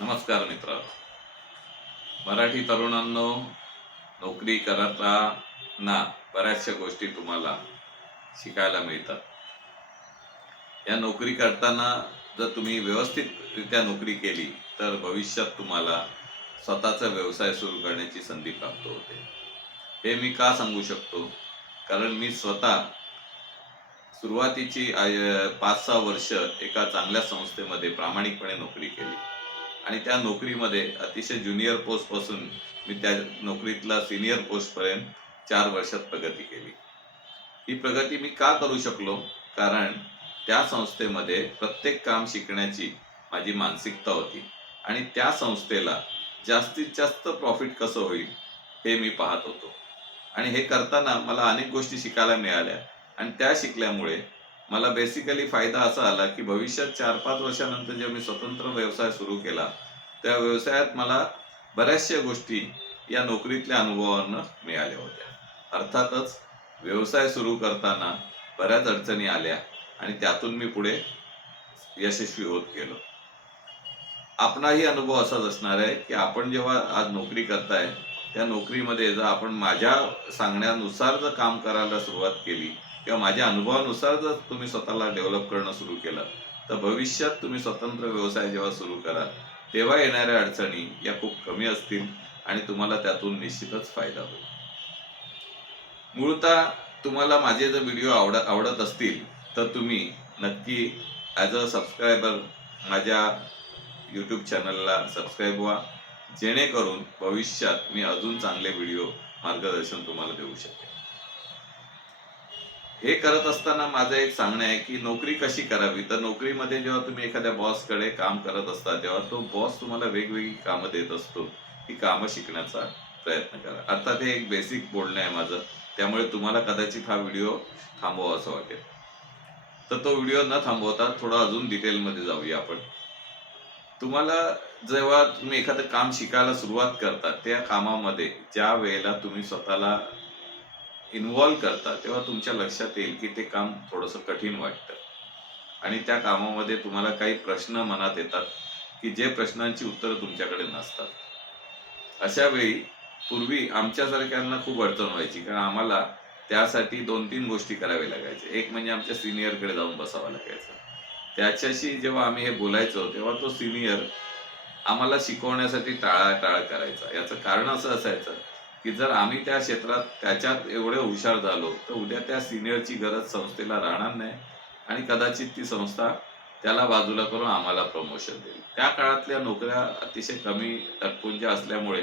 नमस्कार मित्रांनो. मराठी तरुणांनो, नोकरी करताना बऱ्याचशा गोष्टी तुम्हाला शिकायला मिळतात. या नोकरी करताना जर तुम्ही व्यवस्थितरित्या नोकरी केली तर भविष्यात तुम्हाला स्वतःचा व्यवसाय सुरू करण्याची संधी प्राप्त होते. हे मी का सांगू शकतो? कारण मी स्वतः सुरुवातीची 5-6 वर्ष एका चांगल्या संस्थेमध्ये प्रामाणिकपणे नोकरी केली आणि त्या नोकरीमध्ये अतिशय ज्युनियर पोस्टपासून मी त्या नोकरीतला सीनियर पोस्टपर्यंत 4 वर्षात प्रगती केली. ही प्रगती मी का करू शकलो? कारण त्या संस्थेमध्ये प्रत्येक काम शिकण्याची माझी मानसिकता होती आणि त्या संस्थेला जास्तीत जास्त प्रॉफिट कसं होईल हे मी पाहत होतो. आणि हे करताना मला अनेक गोष्टी शिकायला मिळाल्या आणि त्या शिकल्यामुळे मला बेसिकली फायदा असा आला की भविष्यात 4-5 वर्षानंतर जेव्हा मी स्वतंत्र व्यवसाय सुरू केला, त्या व्यवसायात मला बऱ्याचशा गोष्टी या नोकरीतल्या अनुभवावरून मिळाल्या होत्या. अर्थातच व्यवसाय सुरू करताना बऱ्याच अडचणी आल्या आणि त्यातून मी पुढे यशस्वी होत गेलो. आपणाही अनुभव असाच असणार आहे की आपण जेव्हा आज नोकरी करताय, त्या नोकरीमध्ये जर आपण माझ्या सांगण्यानुसार जर काम करायला सुरुवात केली किंवा माझ्या अनुभवानुसार जर तुम्ही स्वतःला डेव्हलप करणं सुरू केलं, तर भविष्यात तुम्ही स्वतंत्र व्यवसाय जेव्हा सुरू कराल, तेव्हा येणाऱ्या अडचणी या खूप कमी असतील आणि तुम्हाला त्यातून निश्चितच फायदा होईल. मूळतः तुम्हाला माझे जर व्हिडिओ आवडत असतील तर तुम्ही नक्की ॲज अ सबस्क्रायबर माझ्या यूट्यूब चॅनलला सबस्क्राईब व्हा, जेणेकरून भविष्यात मी अजून चांगले व्हिडिओ मार्गदर्शन तुम्हाला देऊ शकेन. हे करत असताना माझं एक सांगणं आहे की नोकरी कशी करावी. तर नोकरीमध्ये जेव्हा तुम्ही एखाद्या बॉसकडे काम करत असता तेव्हा तो बॉस तुम्हाला वेगवेगळी कामं देत असतो. ती कामं शिकण्याचा प्रयत्न करा. अर्थात हे एक बेसिक बोलणं आहे माझं, त्यामुळे तुम्हाला कदाचित हा व्हिडिओ थांबवा असं वाटेल. तर तो व्हिडिओ न थांबवता थोडा अजून डिटेलमध्ये जाऊया आपण. तुम्हाला जेव्हा तुम्ही एखादं काम शिकायला सुरुवात करता, त्या कामामध्ये ज्या वेळेला तुम्ही स्वतःला इन्व्हॉल्व करता तेव्हा तुमच्या लक्षात येईल की ते काम थोडंसं कठीण वाटतं आणि त्या कामामध्ये तुम्हाला काही प्रश्न मनात येतात की जे प्रश्नांची उत्तरं तुमच्याकडे नसतात. अशा वेळी पूर्वी आमच्यासारख्यांना खूप अडचण व्हायची, कारण आम्हाला त्यासाठी 2-3 गोष्टी कराव्या लागायच्या. एक म्हणजे आमच्या सिनियरकडे जाऊन बसावं लागायचं. त्याच्याशी जेव्हा आम्ही हे बोलायचो तेव्हा तो सिनियर आम्हाला शिकवण्यासाठी टाळाटाळ करायचा. याचं कारण असं असायचं की जर आम्ही त्या क्षेत्रात त्याच्यात एवढे हुशार झालो तर उद्या त्या सिनियरची गरज संस्थेला राहणार नाही आणि कदाचित ती संस्था त्याला बाजूला करून आम्हाला प्रमोशन देईल. त्या काळातल्या नोकऱ्या अतिशय कमी टक्केवारीच्या असल्यामुळे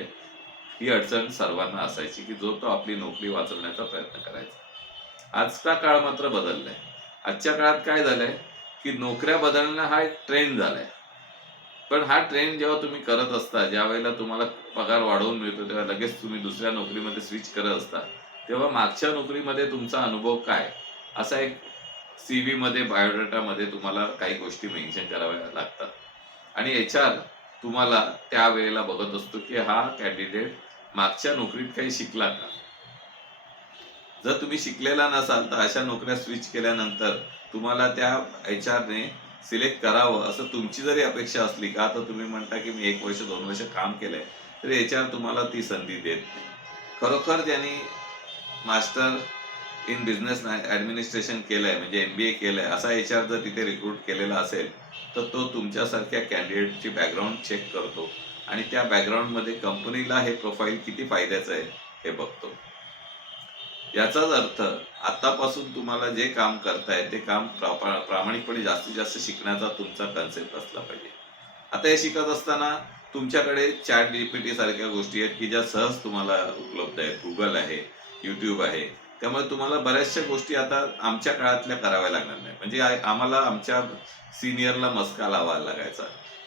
ही अडचण सर्वांना असायची की जो तो आपली नोकरी वाचवण्याचा प्रयत्न करायचा. आजचा काळ मात्र बदललाय. आजच्या काळात काय झालंय की नोकऱ्या बदलणं हा एक ट्रेंड झालाय. पण हा ट्रेंड जेव्हा तुम्ही करत असता, ज्या वेळेला तुम्हाला पगार वाढवून मिळतो तेव्हा लगेच तुम्ही दुसऱ्या नोकरीमध्ये स्विच करत असता, तेव्हा मागच्या नोकरीमध्ये तुमचा अनुभव काय, असा एक CV मध्ये बायोडाटामध्ये तुम्हाला काही गोष्टी मेन्शन कराव्या लागतात आणि HR तुम्हाला त्यावेळेला बघत असतो की हा कॅन्डिडेट मागच्या नोकरीत काही शिकला का. जर तुम्ही शिकलेला नसाल तर अशा नोकऱ्या स्विच केल्यानंतर तुम्हाला त्या HR ने सिलेक्ट करावं असं तुमची जरी अपेक्षा असली का, तर तुम्ही म्हणता की मी 1 वर्ष 2 वर्ष काम केलंय, तर HR तुम्हाला ती संधी देत नाही. खरोखर ज्यांनी मास्टर इन बिझनेस ऍडमिनिस्ट्रेशन केलंय म्हणजे MBA केलंय असा HR जर तिथे रिक्रूट केलेला असेल तर तो तुमच्यासारख्या कॅन्डिडेटची बॅकग्राऊंड चेक करतो आणि त्या बॅकग्राऊंडमध्ये कंपनीला हे प्रोफाईल किती फायद्याचं आहे हे बघतो. याचाच अर्थ आतापासून तुम्हाला जे काम करताय ते काम प्रामाणिकपणे जास्तीत जास्त शिकण्याचा तुमचा कन्सेप्ट असला पाहिजे. आता हे शिकत असताना तुमच्याकडे चॅट GPT सारख्या गोष्टी आहेत की ज्या सहज तुम्हाला उपलब्ध आहेत. गुगल आहे, YouTube आहे. त्यामुळे तुम्हाला बऱ्याचशा गोष्टी आता आमच्या काळातल्या कराव्या लागणार नाही. म्हणजे आम्हाला आमच्या सिनियरला मस्का लावायला लागायचा.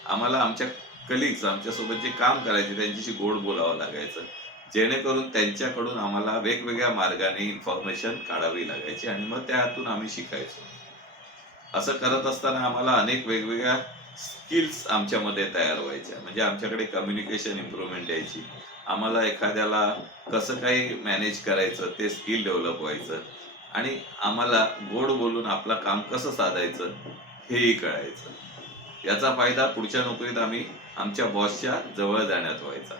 आम्हाला आमच्या कलिग्स आमच्यासोबत जे काम करायचे त्यांच्याशी गोड बोलावं लागायचं, जेणेकरून त्यांच्याकडून आम्हाला वेगवेगळ्या मार्गाने इन्फॉर्मेशन काढावी लागायची आणि मग त्यातून आम्ही शिकायचो. असं करत असताना आम्हाला अनेक वेगवेगळ्या स्किल्स आमच्यामध्ये तयार व्हायच्या. म्हणजे आमच्याकडे कम्युनिकेशन इम्प्रूव्हमेंट यायची. आम्हाला एखाद्याला कसं काही मॅनेज करायचं ते स्किल डेव्हलप व्हायचं आणि आम्हाला गोड बोलून आपलं काम कसं साधायचं हेही कळायचं. याचा फायदा पुढच्या नोकरीत आम्ही आमच्या बॉसच्या जवळ जाण्यात व्हायचा.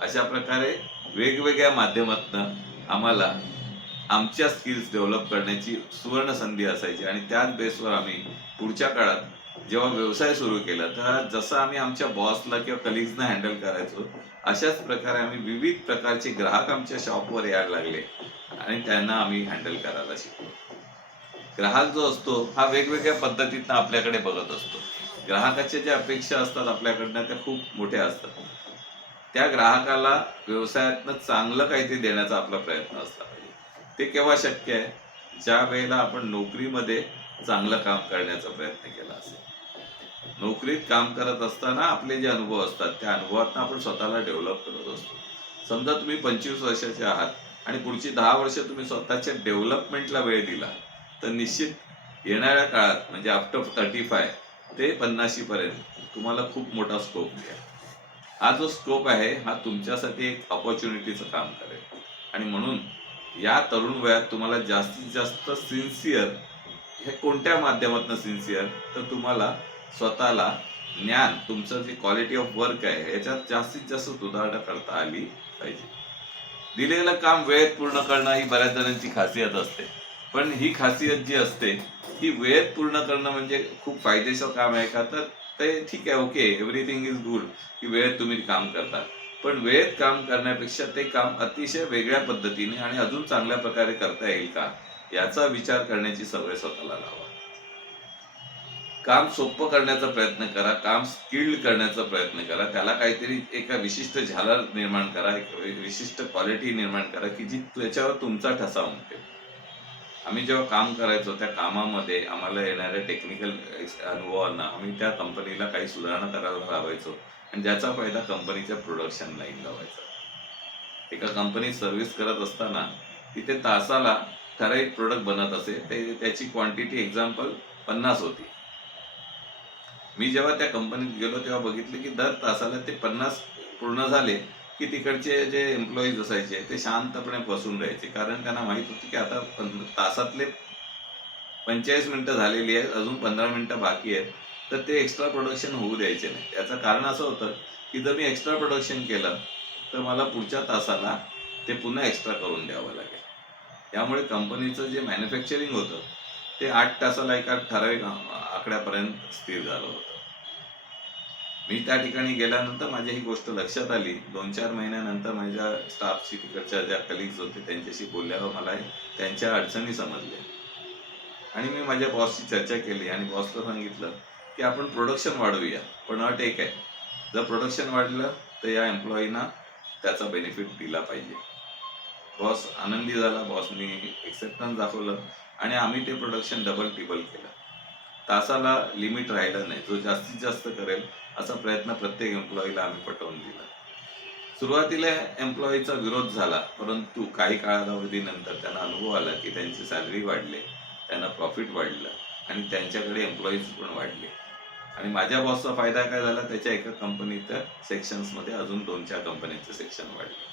अशा प्रकारे वेगवेगळ्या माध्यमातून आम्हाला आमच्या स्किल्स डेव्हलप करण्याची सुवर्ण संधी असायची आणि त्याच बेसवर आम्ही पुढच्या काळात जेव्हा व्यवसाय सुरू केला तर जसं आम्ही आमच्या बॉसला किंवा कलिग्सना हँडल करायचो अशाच प्रकारे आम्ही विविध प्रकारचे ग्राहक आमच्या शॉपवर यायला लागले आणि त्यांना आम्ही हँडल करायला शिकलो. ग्राहक जो असतो हा वेगवेगळ्या पद्धतीनं आपल्याकडे बघत असतो. ग्राहकाच्या ज्या अपेक्षा असतात आपल्याकडनं त्या खूप मोठ्या असतात. त्या ग्राहकाला व्यवसायातनं चांगलं काहीतरी देण्याचा आपला प्रयत्न असला पाहिजे. ते केव्हा शक्य आहे? ज्या वेळेला आपण नोकरीमध्ये चांगलं काम करण्याचा प्रयत्न केला असेल. नोकरीत काम करत असताना आपले जे अनुभव असतात त्या अनुभवातून आपण स्वतःला डेव्हलप करत असतो. समजा तुम्ही 25 वर्षाचे आहात आणि पुढची 10 वर्ष तुम्ही स्वतःच्या डेव्हलपमेंटला वेळ दिला तर निश्चित येणाऱ्या काळात म्हणजे आफ्टर 35 ते 50 पर्यंत तुम्हाला खूप मोठा स्कोप मिळेल. हा जो स्कोप आहे हा तुमच्यासाठी एक ऑपॉर्च्युनिटीचं काम करेल आणि म्हणून या तरुण वयात तुम्हाला जास्तीत जास्त सिन्सिअर हे कोणत्या माध्यमातून सिन्सिअर तर तुम्हाला स्वतःला ज्ञान तुमचं जे क्वालिटी ऑफ वर्क आहे याच्यात जास्तीत जास्त सुधारणा करता आली पाहिजे. दिलेलं काम वेळेत पूर्ण करणं ही बऱ्याच जणांची खासियत असते, पण ही खासियत जी असते ही वेळेत पूर्ण करणं म्हणजे खूप फायदेशीर काम आहे का? तर ते ठीक आहे, ओके, एव्हरीथिंग इज गुड की वेळेत तुम्ही काम करता, पण वेळेत काम करण्यापेक्षा ते काम अतिशय वेगळ्या पद्धतीने आणि अजून चांगल्या प्रकारे करता येईल का याचा विचार करण्याची सवय स्वतःला लावा. काम सोपं करण्याचा प्रयत्न करा, काम स्किल्ड करण्याचा प्रयत्न करा, त्याला काहीतरी एका विशिष्ट झालर निर्माण करा, एक विशिष्ट क्वालिटी निर्माण करा की जी त्याच्यावर तुमचा ठसा उमटेल. आम्ही जेव्हा काम करायचो त्या कामामध्ये आम्हाला येणाऱ्या टेक्निकल अनुभवांना आम्ही त्या कंपनीला काही सुधारणा करायला लावायचो आणि ज्याचा फायदा कंपनीच्या प्रोडक्शन लाईनला व्हायचा. एका कंपनीत सर्व्हिस करत असताना तिथे तासाला ठराविक प्रोडक्ट बनत असे, त्याची क्वांटिटी एक्झाम्पल 50 होती. मी जेव्हा त्या कंपनीत गेलो तेव्हा बघितलं की दर तासाला ते 50 पूर्ण झाले की तिकडचे जे एम्प्लॉईज असायचे ते शांतपणे बसून राहायचे, कारण त्यांना माहित होतं की आता तासातले 45 मिनिटं झालेली आहेत, अजून 15 मिनिटं बाकी आहेत, तर ते एक्स्ट्रा प्रोडक्शन होऊ द्यायचे नाही. याचं कारण असं होतं की जर मी एक्स्ट्रा प्रोडक्शन केलं तर मला पुढच्या तासाला ते पुन्हा एक्स्ट्रा करून द्यावं लागेल. त्यामुळे कंपनीचं जे मॅन्युफॅक्चरिंग होतं ते 8 तासाला एका ठराविक आकड्यापर्यंत स्थिर झालं होतं. मी त्या ठिकाणी गेल्यानंतर माझ्या ही गोष्ट लक्षात आली. 2-4 महिन्यानंतर माझ्या स्टाफशी तिकडच्या ज्या कलिग्स होते त्यांच्याशी बोलल्यावर मला त्यांच्या अडचणी समजल्या आणि मी माझ्या बॉसशी चर्चा केली आणि बॉसला सांगितलं की आपण प्रोडक्शन वाढवूया, पण अट एक आहे, जर प्रोडक्शन वाढलं तर या एम्प्लॉईना त्याचा बेनिफिट दिला पाहिजे. बॉस आनंदी झाला, बॉसनी एक्सेप्टन्स दाखवलं आणि आम्ही ते प्रोडक्शन डबल टिबल केलं. तासाला लिमिट राहिलं नाही, जो जास्तीत जास्त करेल असा प्रयत्न प्रत्येक एम्प्लॉईला आम्ही पटवून दिला. सुरुवातीला एम्प्लॉईचा विरोध झाला, परंतु काही कालावधीनंतर त्यांना अनुभव आला की त्यांची सॅलरी वाढले, त्यांना प्रॉफिट वाढलं आणि त्यांच्याकडे एम्प्लॉईज पण वाढले. आणि माझ्या बॉसचा फायदा काय झाला, त्याच्या एका कंपनीच्या सेक्शन्समध्ये अजून 2-4 कंपनीचे सेक्शन वाढले.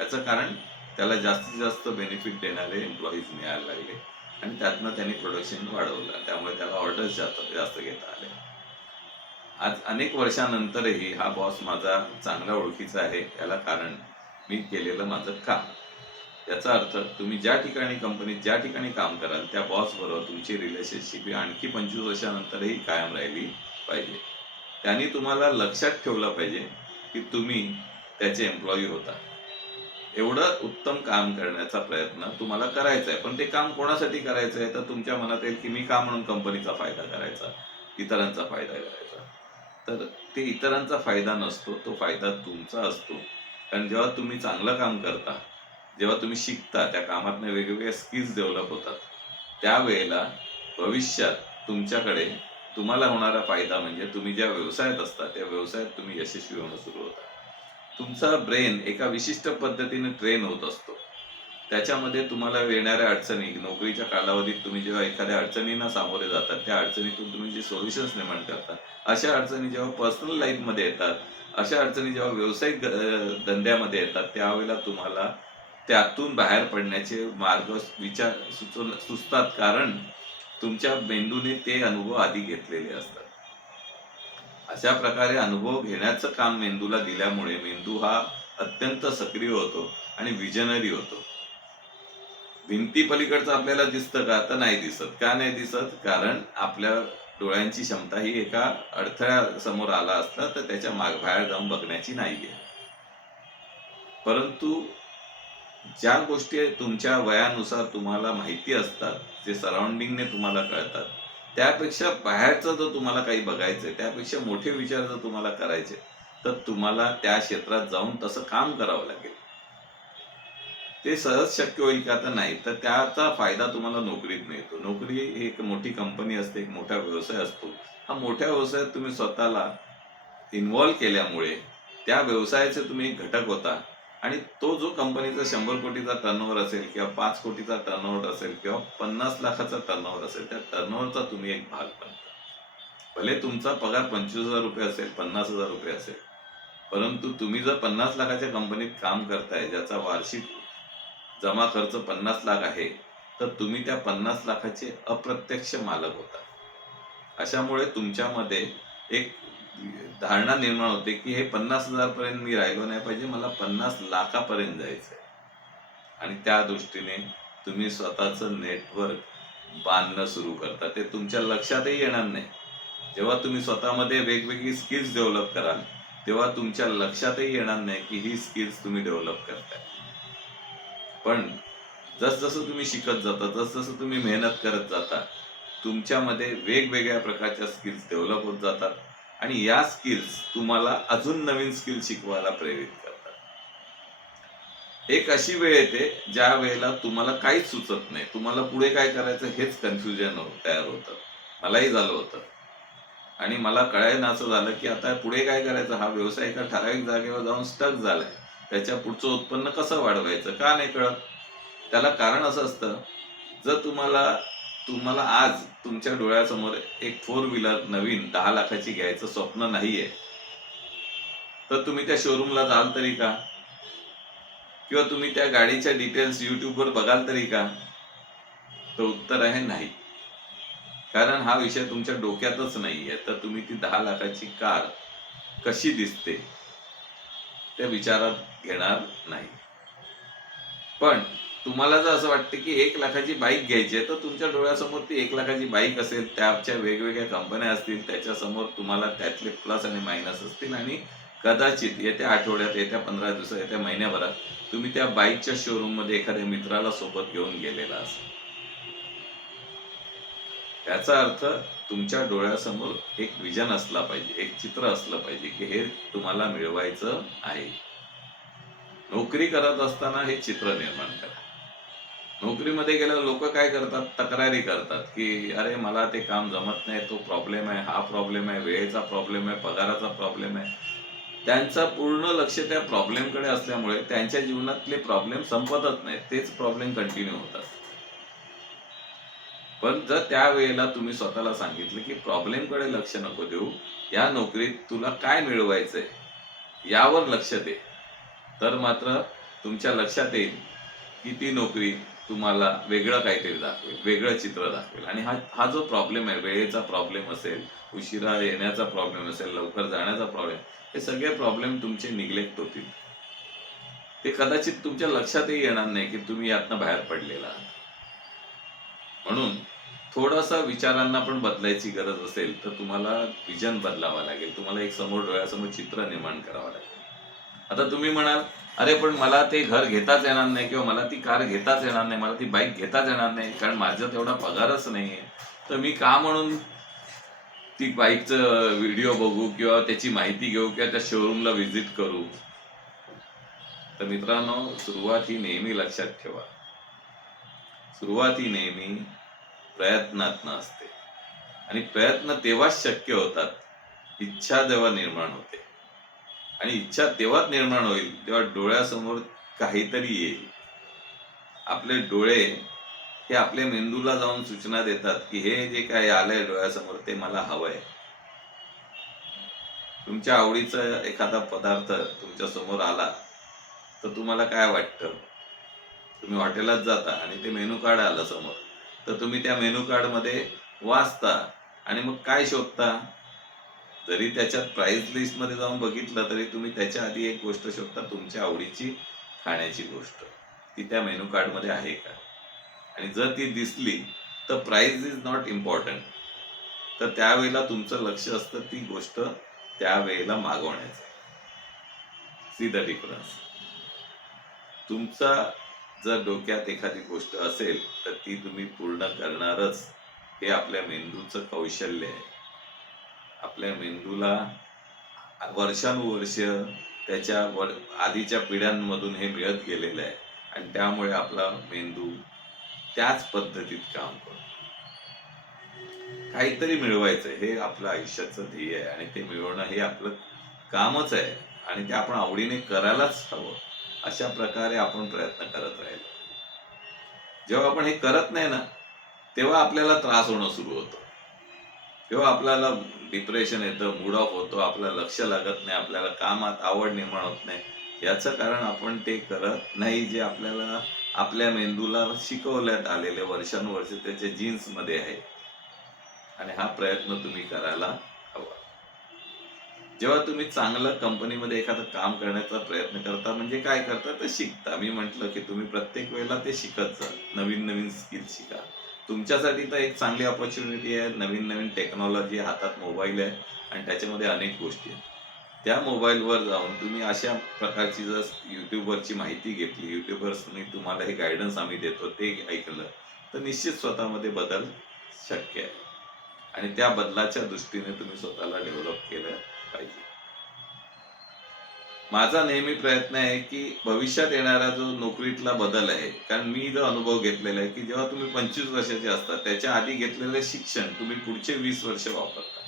याचं कारण त्याला जास्तीत जास्त बेनिफिट देणारे एम्प्लॉईज मिळायला लागले आणि त्यातनं त्यांनी प्रोडक्शन वाढवलं, त्यामुळे त्याला ऑर्डर्स जास्त घेता आले. आज अनेक वर्षानंतरही हा बॉस माझा चांगला ओळखीचा आहे. याला कारण मी केलेलं माझं काम. याचा अर्थ तुम्ही ज्या ठिकाणी कंपनीत ज्या ठिकाणी काम कराल त्या बॉस बरोबर तुमची रिलेशनशिप ही आणखी 25 वर्षानंतरही कायम राहिली पाहिजे. त्यांनी तुम्हाला लक्षात ठेवलं पाहिजे की तुम्ही त्याचे एम्प्लॉई होता. एवढं उत्तम काम करण्याचा प्रयत्न तुम्हाला करायचा आहे, पण ते काम कोणासाठी करायचं आहे तर तुमच्या मनात येईल की मी का म्हणून कंपनीचा फायदा करायचा, इतरांचा फायदा करायचा. तर ते इतरांचा फायदा नसतो, तो फायदा तुमचा असतो. कारण जेव्हा तुम्ही चांगलं काम करता, जेव्हा तुम्ही शिकता, त्या कामातनं वेगवेगळ्या स्किल्स डेव्हलप होतात, त्यावेळेला भविष्यात तुमच्याकडे तुम्हाला होणारा फायदा म्हणजे तुम्ही ज्या व्यवसायात असता त्या व्यवसायात तुम्ही यशस्वी होणं सुरू होतं. तुमचा ब्रेन एका विशिष्ट पद्धतीने ट्रेन होत असतो. त्याच्यामध्ये तुम्हाला येणाऱ्या अडचणी नोकरीच्या कालावधीत तुम्ही जेव्हा एखाद्या अडचणींना सामोरे जातात, त्या अडचणीतून तुम्ही जे सोल्युशन्स निर्माण करता, अशा अडचणी जेव्हा पर्सनल लाईफमध्ये येतात, अशा अडचणी जेव्हा व्यावसायिक धंद्यामध्ये येतात, त्यावेळेला तुम्हाला त्यातून बाहेर पडण्याचे मार्ग सुचतात, कारण तुमच्या मेंदूने ते अनुभव आधी घेतलेले असतात. अशा प्रकारे अनुभव घेण्याचं काम मेंदूला दिल्यामुळे मेंदू हा अत्यंत सक्रिय होतो आणि विजनरी होतो. भिंती पलीकडचं आपल्याला दिसतं का? तर नाही दिसत. का नाही दिसत? कारण आपल्या डोळ्यांची क्षमता ही एका अडथळ्यासमोर आला असता तर त्याच्या बाहेर जाऊन बघण्याची नाहीये. परंतु ज्या गोष्टी तुमच्या वयानुसार तुम्हाला माहिती असतात, जे सराउंडिंगने तुम्हाला कळतात, त्यापेक्षा बाहेरचं जर तुम्हाला काही बघायचंय, त्यापेक्षा मोठे विचार जर तुम्हाला करायचे, तर तुम्हाला त्या क्षेत्रात जाऊन तसं काम करावं लागेल. ते सहज शक्य होईल का? तर नाही. तर त्याचा फायदा तुम्हाला नोकरीत मिळतो. नोकरी ही एक मोठी कंपनी असते, एक मोठा व्यवसाय असतो. हा मोठ्या व्यवसायात तुम्ही स्वतःला इन्व्हॉल्व केल्यामुळे त्या व्यवसायाचे तुम्ही एक घटक होता आणि तो जो कंपनीचा 100 कोटीचा टर्नओव्हर असेल किंवा 5 कोटीचा टर्नओव्हर असेल किंवा 50 लाखाचा टर्नओव्हर असेल, त्या टर्नओव्हरचा तुम्ही एक भाग बनता. भले तुमचा पगार 25,000 रुपये असेल, 50,000 रुपये असेल, परंतु तुम्ही जर 50 लाखाच्या कंपनीत काम करताय, ज्याचा वार्षिक जमा खर्च 50 लाख आहे, तर तुम्ही त्या 50 लाखाचे अप्रत्यक्ष मालक होता. अशामुळे तुमच्यामध्ये एक धारणा निर्माण होते की हे 50,000 पर्यंत मी राहिलो नाही पाहिजे, मला 50 लाखापर्यंत जायचंय. आणि त्या दृष्टीने तुम्ही स्वतःचं नेटवर्क बांधणं सुरू करता. ते तुमच्या लक्षातही येणार नाही. जेव्हा तुम्ही स्वतःमध्ये वेगवेगळी स्किल्स डेव्हलप कराल, तेव्हा तुमच्या लक्षातही येणार नाही की ही स्किल्स तुम्ही डेव्हलप करताय. पण जसजसं तुम्ही शिकत जाता, जसजसं तुम्ही मेहनत करत जाता, तुमच्यामध्ये वेगवेगळ्या प्रकारच्या स्किल्स डेव्हलप होत जातात आणि या स्किल्स तुम्हाला अजून नवीन स्किल्स शिकवायला प्रेरित करतात. एक अशी वेळ येते ज्या वेळेला तुम्हाला काहीच सुचत नाही. तुम्हाला पुढे काय करायचं हेच कन्फ्युजन तयार होतं. मलाही झालं होतं. आणि मला कळायला असं झालं की आता पुढे काय करायचं? हा व्यवसाय एका ठराविक जागेवर जाऊन स्टक झालाय. त्याच्या पुढचं उत्पन्न कसं वाढवायचं? का नाही कळत? त्याला कारण असं असतं, जर तुम्हाला तुम्हाला आज तुमच्या डोळ्यासमोर एक 4 व्हीलर नवीन 10 लाखाची घ्यायचं स्वप्न नाहीये, तर तुम्ही त्या शोरूमला जाल तरी का? किंवा तुम्ही त्या गाडीच्या डिटेल्स युट्यूबवर बघाल तरी का? तर उत्तर आहे नाही. कारण हा विषय तुमच्या डोक्यातच नाहीये. तर तुम्ही ती 10 लाखाची कार कशी दिसते त्या विचारात घेणार नाही. पण तुम्हाला जर असं वाटतं की 1 लाखाची बाईक घ्यायची आहे, तर तुमच्या डोळ्यासमोर ती 1 लाखाची बाईक असेल, त्याच्या वेगवेगळ्या कंपन्या असतील, त्याच्यासमोर तुम्हाला त्यातले प्लस आणि मायनस असतील आणि कदाचित येत्या आठवड्यात, येत्या 15 दिवसात, येत्या महिन्याभरात तुम्ही त्या बाईकच्या शोरूममध्ये एखाद्या मित्राला सोबत घेऊन गेलेला असेल. याचा अर्थ तुमच्या डोळ्यासमोर एक विजन असला पाहिजे, एक चित्र असलं पाहिजे की हे तुम्हाला मिळवायचं आहे. नोकरी करत असताना हे चित्र निर्माण करा. नोकरीमध्ये गेल्यावर लोक काय करतात? तक्रारी करतात की अरे मला ते काम जमत नाही, तो प्रॉब्लेम आहे, हा प्रॉब्लेम आहे, वेळेचा प्रॉब्लेम आहे, पगाराचा प्रॉब्लेम आहे. त्यांचं पूर्ण लक्ष त्या प्रॉब्लेमकडे असल्यामुळे त्यांच्या जीवनातले प्रॉब्लेम संपतच नाहीत. तेच प्रॉब्लेम कंटिन्यू होतात. पण जर त्यावेळेला तुम्ही स्वतःला सांगितलं की प्रॉब्लेमकडे लक्ष नको देऊ, या नोकरीत तुला काय मिळवायचंय यावर लक्ष दे, तर मात्र तुमच्या लक्षात येईल की ती नोकरी तुम्हाला वेगळं काहीतरी दाखवेल, वेगळं चित्र दाखवेल. आणि हा हा जो प्रॉब्लेम आहे, वेळेचा प्रॉब्लेम असेल, उशिरा येण्याचा प्रॉब्लेम असेल, लवकर जाण्याचा प्रॉब्लेम, हे सगळे प्रॉब्लेम तुमचे निग्लेक्ट होतील. ते कदाचित तुमच्या लक्षातही येणार नाही की तुम्ही यातनं बाहेर पडलेला आहात. म्हणून थोडासा विचारांना पण बदलायची गरज असेल, तर तुम्हाला विजन बदलावा लागेल. तुम्हाला एक समोर डोळ्यासमोर चित्र निर्माण करावं लागेल. आता तुम्ही म्हणाल, "अरे पण मला ते घर घेताच येणार नाही किंवा मला ती कार घेताच येणार नाही, मला ती बाईक घेताच येणार नाही, कारण माझा तेवढा पगारच नाहीये. तर मी का म्हणून ती बाईकचं व्हिडिओ बघू किंवा त्याची माहिती घेऊ किंवा त्या शोरूमला व्हिजिट करू?" तर मित्रांनो, सुरुवात ही नेहमी लक्षात ठेवा. सुरुवात ही नेहमी प्रयत्नातनं असते आणि प्रयत्न तेव्हाच शक्य होतात, इच्छा जेव्हा निर्माण होते. आणि इच्छा तेव्हाच निर्माण होईल तेव्हा डोळ्यासमोर काहीतरी येईल. आपले डोळे हे आपल्या मेंदूला जाऊन सूचना देतात की हे जे काही आलंय डोळ्यासमोर ते मला हवंय. तुमच्या आवडीचा एखादा पदार्थ तुमच्या समोर आला तर तुम्हाला काय वाटतं? तुम्ही हॉटेलात जाता आणि ते मेनू कार्ड आलं समोर, तर तुम्ही त्या मेनू कार्ड मध्ये वाचता आणि मग काय शोधता? जरी त्याच्यात प्राइस लिस्ट मध्ये जाऊन बघितलं तरी तुम्ही त्याच्या आधी एक गोष्ट शोधता, तुमच्या आवडीची खाण्याची गोष्ट ती त्या मेनू कार्ड मध्ये आहे का. आणि जर ती दिसली तर प्राइस इज नॉट इम्पॉर्टंट. तर त्यावेळेला तुमचं लक्ष असतं ती गोष्ट त्यावेळेला मागवण्याचं. See the difference. तुमचा जर डोक्यात एखादी गोष्ट असेल तर ती तुम्ही पूर्ण करणारच, हे आपल्या मेंदूचं कौशल्य आहे. आपल्या मेंदूला वर्षानुवर्ष त्याच्या आधीच्या पिढ्यांमधून हे मिळत गेलेलं आहे आणि त्यामुळे आपला मेंदू त्याच पद्धतीत काम करतो. काहीतरी मिळवायचं हे आपलं आयुष्याचं ध्येय आहे आणि ते मिळवणं हे आपलं कामच आहे आणि ते आपण आवडीने करायलाच हवं. अशा प्रकारे आपण प्रयत्न करत राहिलो. जेव्हा आपण हे करत नाही ना, तेव्हा आपल्याला त्रास होणं सुरू होतं. तेव्हा आपल्याला डिप्रेशन येतं, मूड ऑफ होतो, आपल्याला लक्ष लागत नाही, आपल्याला कामात आवड निर्माण होत नाही. याचं कारण आपण ते करत नाही जे आपल्याला आपल्या मेंदूला शिकवण्यात आलेले वर्षानुवर्ष त्याच्या जीन्स मध्ये आहे. आणि हा प्रयत्न तुम्ही करायला हवा. जेव्हा तुम्ही चांगलं कंपनीमध्ये एखादं काम करण्याचा प्रयत्न करता म्हणजे काय करता तर शिकता. मी म्हटलं की तुम्ही प्रत्येक वेळेला ते शिकत जा, नवीन नवीन स्किल शिका. तुमच्यासाठी तर एक चांगली ऑपॉर्च्युनिटी आहे. नवीन नवीन टेक्नॉलॉजी, हातात मोबाईल आहे आणि त्याच्यामध्ये अनेक गोष्टी आहेत. त्या मोबाईलवर जाऊन तुम्ही अशा प्रकारची जर युट्यूबवरची माहिती घेतली, युट्यूबर्सनी तुम्हाला हे गायडन्स आम्ही देतो ते ऐकलं, तर निश्चित स्वतःमध्ये बदल शक्य आहे आणि त्या बदलाच्या दृष्टीने तुम्ही स्वतःला डेव्हलप केलं पाहिजे. माझा नेहमी प्रयत्न आहे की भविष्यात येणारा जो नोकरीतला बदल आहे, कारण मी जो अनुभव घेतलेला आहे की जेव्हा तुम्ही 25 वर्षाचे असता त्याच्या आधी घेतलेले शिक्षण तुम्ही पुढचे 20 वर्ष वापरता.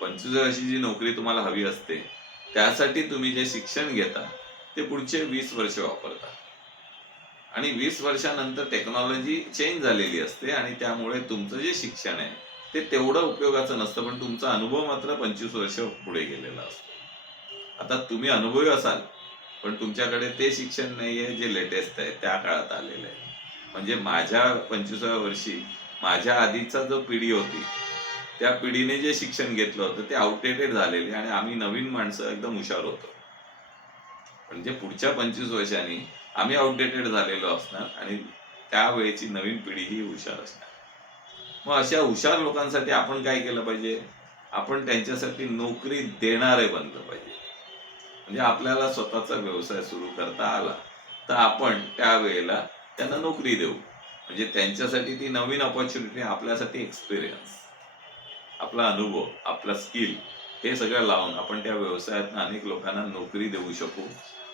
25 वर्षाची जी नोकरी तुम्हाला हवी असते त्यासाठी तुम्ही जे शिक्षण घेता ते पुढचे 20 वर्ष वापरता आणि 20 वर्षानंतर टेक्नॉलॉजी चेंज झालेली असते आणि त्यामुळे तुमचं जे शिक्षण आहे ते तेवढं उपयोगाचं नसतं, पण तुमचा अनुभव मात्र 25 वर्ष पुढे गेलेला असतो. आता तुम्ही अनुभवी असाल पण तुमच्याकडे ते शिक्षण नाहीये जे लेटेस्ट आहे, त्या काळात आलेलं आहे. म्हणजे माझ्या 25व्या वर्षी माझ्या आधीचा जो पिढी होती त्या पिढीने जे शिक्षण घेतलं होतं ते आउटडेटेड झालेले आणि आम्ही नवीन माणसं एकदम हुशार होतो. म्हणजे पुढच्या 25 वर्षांनी आम्ही आउटडेटेड झालेलो असणार आणि त्यावेळेची नवीन पिढी ही हुशार असणार. मग अशा हुशार लोकांसाठी आपण काय केलं पाहिजे, आपण त्यांच्यासाठी नोकरी देणारे बनलं पाहिजे. म्हणजे आपल्याला स्वतःचा व्यवसाय सुरू करता आला तर आपण त्यावेळेला त्यांना नोकरी देऊ. म्हणजे त्यांच्यासाठी ती नवीन ऑपॉर्च्युनिटी, आपल्यासाठी एक्सपिरियन्स, आपला अनुभव, आपला स्किल हे सगळं लावून आपण त्या व्यवसायातनं अनेक लोकांना नोकरी देऊ शकू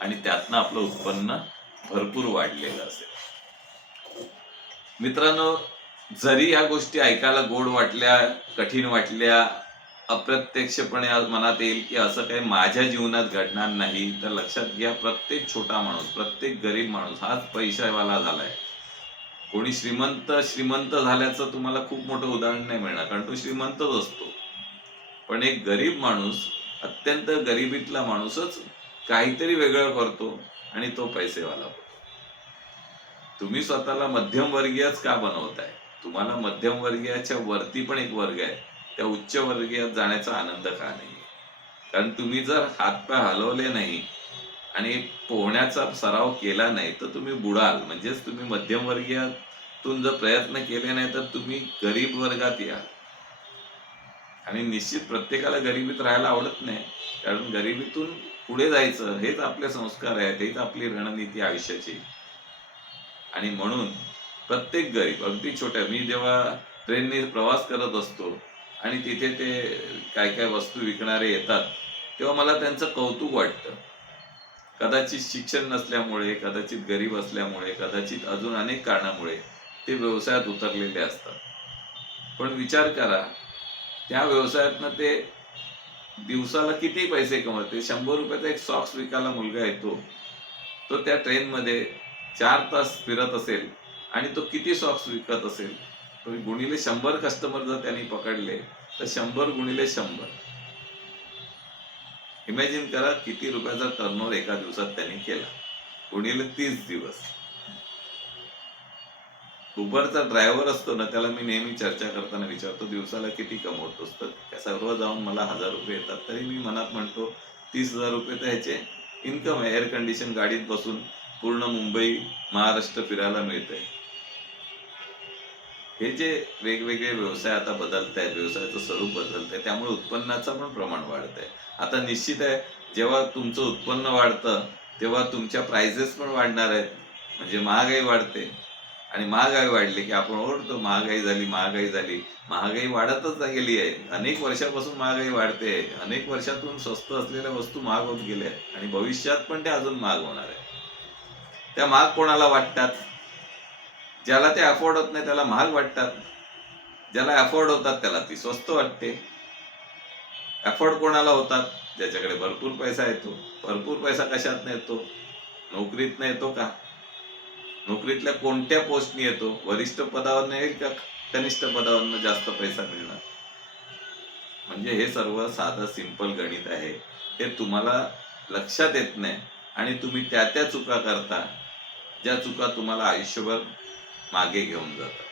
आणि त्यातनं आपलं उत्पन्न भरपूर वाढलेलं असेल. मित्रांनो, जरी या गोष्टी ऐकायला गोड वाटल्या, कठीण वाटल्या, अप्रत्यक्षपणे आज मनात येईल की असं काही माझ्या जीवनात घडणार नाही, तर लक्षात घ्या प्रत्येक छोटा माणूस, प्रत्येक गरीब माणूस हाच पैशावाला झालाय. कोणी श्रीमंत श्रीमंत झाल्याचं तुम्हाला खूप मोठं उदाहरण नाही मिळणार, कारण तो श्रीमंतच असतो. पण एक गरीब माणूस, अत्यंत गरिबीतला माणूसच काहीतरी वेगळं करतो आणि तो पैसेवाला होतो. तुम्ही स्वतःला मध्यमवर्गीयच का बनवताय? तुम्हाला मध्यमवर्गीयाच्या वरती पण एक वर्ग आहे, त्या उच्च वर्गीयात जाण्याचा आनंद का नाही? कारण तुम्ही जर हातपाय हलवले नाही आणि पोहण्याचा सराव केला नाही तर तुम्ही बुडाल. म्हणजेच तुम्ही मध्यमवर्गीयातून जर प्रयत्न केले नाही तर तुम्ही गरीब वर्गात याल. आणि निश्चित प्रत्येकाला गरिबीत राहायला आवडत नाही, कारण गरिबीतून पुढे जायचं हेच आपले संस्कार आहेत, हेच आपली रणनीती आयुष्याची. आणि म्हणून प्रत्येक गरीब, अगदी छोट्या, मी जेव्हा ट्रेनने प्रवास करत असतो आणि तिथे ते काय काय वस्तू विकणारे येतात तेव्हा मला त्यांचं कौतुक वाटतं. कदाचित शिक्षण नसल्यामुळे, कदाचित गरीब असल्यामुळे, कदाचित अजून अनेक कारणामुळे ते व्यवसायात उतरलेले असतात. पण विचार करा, त्या व्यवसायातनं ते दिवसाला किती पैसे कमवते. 100 रुपयाचा एक सॉक्स विकायला मुलगा येतो, तो त्या ट्रेनमध्ये 4 तास फिरत असेल आणि तो किती सॉक्स विकत असेल. तुम्ही गुणिले 100 कस्टमर जर त्यांनी पकडले तर 100 गुणिले 100, इमॅजिन करा किती रुपयाचा टर्नओव्हर एका दिवसात त्यांनी केला, गुणिले 30 दिवस. उबरचा ड्रायव्हर असतो ना, त्याला मी नेहमी चर्चा करताना विचारतो, दिवसाला किती कमवतोस? तर सर्व जाऊन मला ₹1000 येतात. तरी मी मनात म्हणतो, ₹30,000 तर ह्याचे इन्कम आहे. एअर कंडिशन गाडीत बसून पूर्ण मुंबई, महाराष्ट्र फिरायला मिळतंय. हे जे वेगवेगळे व्यवसाय आता बदलत आहेत, व्यवसायाचं स्वरूप बदलतंय, त्यामुळे उत्पन्नाचं पण प्रमाण वाढतंय. आता निश्चित आहे, जेव्हा तुमचं उत्पन्न वाढतं, तेव्हा तुमच्या प्राइसेस पण वाढणार आहेत. म्हणजे महागाई वाढते आणि महागाई वाढली की आपण ओरडतो, महागाई झाली, महागाई झाली. महागाई वाढतच गेली आहे. अनेक वर्षापासून महागाई वाढते आहे. अनेक वर्षातून स्वस्त असलेल्या वस्तू महाग होत गेल्या आहेत आणि भविष्यात पण त्या अजून महाग होणार आहे. त्या महाग कोणाला वाटतात? ज्याला ते अफोर्ड होत नाही त्याला महाग वाटतात. ज्याला अफोर्ड होतात त्याला ती स्वस्त वाटते. अफोर्ड कोणाला होतात? ज्याच्याकडे भरपूर पैसा येतो. भरपूर पैसा कशातनं येतो? नोकरीतनं येतो का? नोकरीतल्या कोणत्या पोस्टनी येतो? वरिष्ठ पदावरनं येईल का कनिष्ठ पदावरनं जास्त पैसा मिळणार? म्हणजे हे सर्व साधं सिंपल गणित आहे. हे तुम्हाला लक्षात येत नाही आणि तुम्ही त्या चुका करता, ज्या चुका तुम्हाला आयुष्यभर मागे घेऊन जातात.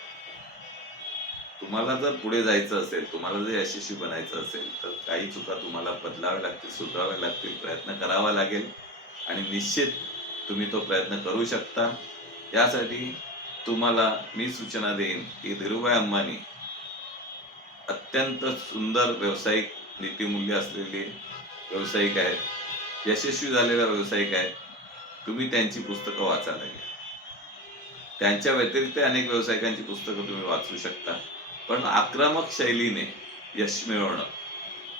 तुम्हाला जर पुढे जायचं असेल, तुम्हाला जर यशस्वी बनायचं असेल, तर काही चुका तुम्हाला बदलाव्या लागतील, सुधाराव्या लागतील, प्रयत्न करावा लागेल आणि निश्चित तुम्ही तो प्रयत्न करू शकता. यासाठी तुम्हाला मी सूचना देईन की धीरूभाई अंबानी अत्यंत सुंदर व्यावसायिक नीतिमूल्य असलेले व्यावसायिक आहेत, यशस्वी झालेला व्यावसायिक आहेत. तुम्ही त्यांची पुस्तकं वाचायला घ्या. त्यांच्या व्यतिरिक्त अनेक व्यावसायिकांची पुस्तकं तुम्ही वाचू शकता. पण आक्रमक शैलीने यश मिळवणं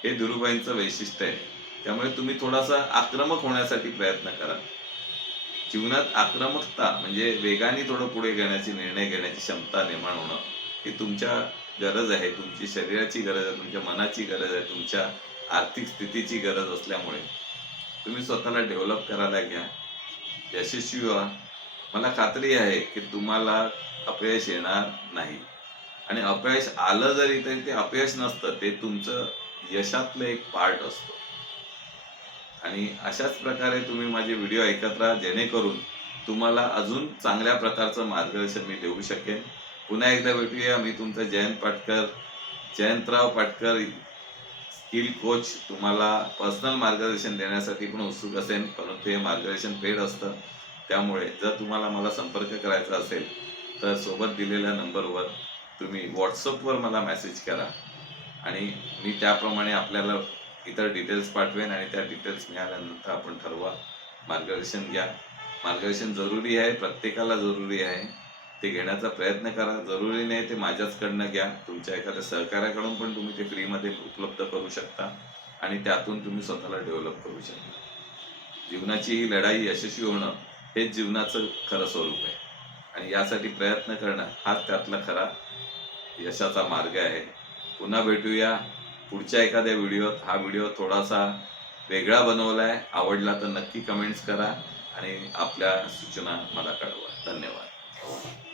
हे धीरूभाईंचं वैशिष्ट्य आहे. त्यामुळे तुम्ही थोडासा आक्रमक होण्यासाठी प्रयत्न करा. जीवनात आक्रमकता म्हणजे वेगाने थोडं पुढे घेण्याची, निर्णय घेण्याची क्षमता निर्माण होणं ही तुमच्या गरज आहे. तुमची शरीराची गरज आहे, तुमच्या मनाची गरज आहे, तुमच्या आर्थिक स्थितीची गरज असल्यामुळे तुम्ही स्वतःला डेव्हलप करायला घ्या. यशस्वी व्हा. मला खात्री आहे की तुम्हाला अपयश येणार नाही आणि अपयश आलं जरी तरी ते अपयश नसतं, ते तुमचं यशातलं एक पार्ट असतो. आणि अशाच प्रकारे तुम्ही माझे व्हिडिओ ऐकत राहा, जेणेकरून तुम्हाला अजून चांगल्या प्रकारचं मार्गदर्शन मी देऊ शकेन. पुन्हा एकदा भेटूया. मी तुमचा जयंतराव पाटकर, स्किल कोच. तुम्हाला पर्सनल मार्गदर्शन देण्यासाठी पण उत्सुक असेल, परंतु हे मार्गदर्शन पेड असतं. त्यामुळे जर तुम्हाला मला संपर्क करायचा असेल तर सोबत दिलेल्या नंबरवर तुम्ही व्हॉट्सअपवर मला मेसेज करा आणि मी त्याप्रमाणे आपल्याला इतर डिटेल्स पाठवेन आणि त्या डिटेल्स मिळाल्यानंतर आपण ठरवा. मार्गदर्शन घ्या. मार्गदर्शन जरुरी आहे, प्रत्येकाला जरुरी आहे. ते घेण्याचा प्रयत्न करा. जरुरी नाही ते माझ्याचकडनं घ्या. तुमच्या एखाद्या सहकार्याकडून पण तुम्ही ते फ्रीमध्ये उपलब्ध करू शकता आणि त्यातून तुम्ही स्वतःला डेव्हलप करू शकता. जीवनाची ही लढाई यशस्वी होणं हेच जीवनाचं खरं स्वरूप आहे आणि यासाठी प्रयत्न करणं हाच त्यातला खरा यशाचा मार्ग आहे. पुन्हा भेटूया पुढच्या एखाद्या व्हिडिओत. हा व्हिडिओ थोडासा वेगळा बनवलाय. आवडला तर नक्की कमेंट्स करा आणि आपल्या सूचना मला कळवा. धन्यवाद.